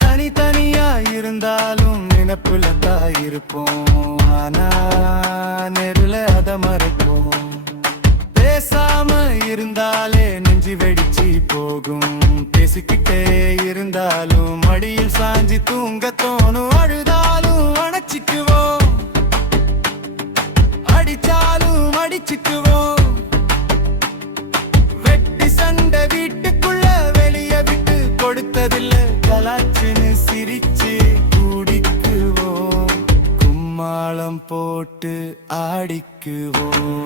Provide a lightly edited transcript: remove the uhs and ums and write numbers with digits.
தனித்தனியா இருந்தாலும் நினைப்புலதான் இருப்போம். ஆனா நெருல அத மறைப்போம். பேசாம இருந்தாலே நெஞ்சு வெடிச்சு போகும். பேசிக்கிட்டே இருந்தாலும் மடியில் சாஞ்சி தூங்க தோணும். அழுதாலும் அணைச்சிக்குவோம், அடிச்சாலும் அடிச்சுக்குவோம். வெட்டி சண்டை வீட்டுக்குள்ள வெளிய விட்டு கொடுத்ததில்ல. கலாச்சின்னு சிரிச்சு குடிக்குவோம், கும்மாளம் போட்டு ஆடிக்குவோம்.